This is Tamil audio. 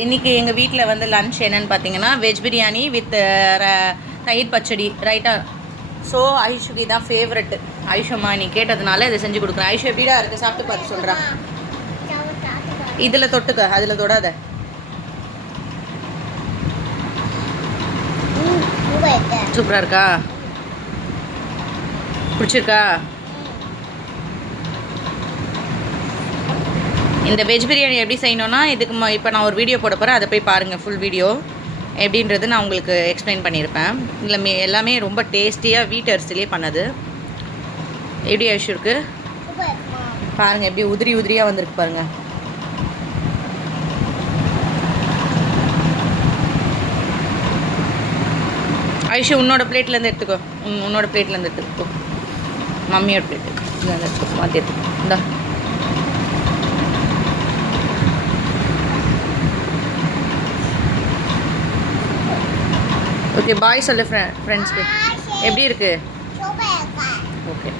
இன்றைக்கி எங்கள் வீட்டில் வந்து லன்ச் என்னென்னு பார்த்தீங்கன்னா வெஜ் பிரியாணி வித் தயிர் பச்சடி ரைட்டா. ஸோ ஐஷுக்கு தான் ஃபேவரெட்டு. ஐஷம்மா நீ கேட்டதுனால இதை செஞ்சு கொடுக்குறேன். ஐஷு எப்படிடா இருக்குது சாப்பிட்டு பார்த்து சொல்கிறான். இதில் தொட்டுக்க, அதில் தொடாத. சூப்பராக இருக்கா? பிடிச்சிருக்கா? இந்த வெஜ் பிரியாணி எப்படி செய்யணுன்னா இதுக்கு இப்போ நான் ஒரு வீடியோ போட போகிறேன், அதை போய் பாருங்கள். ஃபுல் வீடியோ எப்படின்றது நான் உங்களுக்கு எக்ஸ்பிளைன் பண்ணியிருப்பேன். இதில் எல்லாமே ரொம்ப டேஸ்டியாக வீட்டு அரிசிலே பண்ணது. எப்படி ஐஷு இருக்குது பாருங்கள், எப்படி உதிரி உதிரியாக வந்திருக்கு பாருங்கள். ஐஷு உன்னோட பிளேட்லேருந்து எடுத்துக்கோ, உன்னோட பிளேட்லேருந்து எடுத்துக்கோ, மம்மியோட பிளேட்டுக்கு இதில் எடுத்துக்கோ, மாற்றி எடுத்துக்கோ. இந்தா ஓகே பாய் சொல்லு ஃப்ரெண்ட்ஸ்க்கு. எப்படி இருக்குது? ஓகே.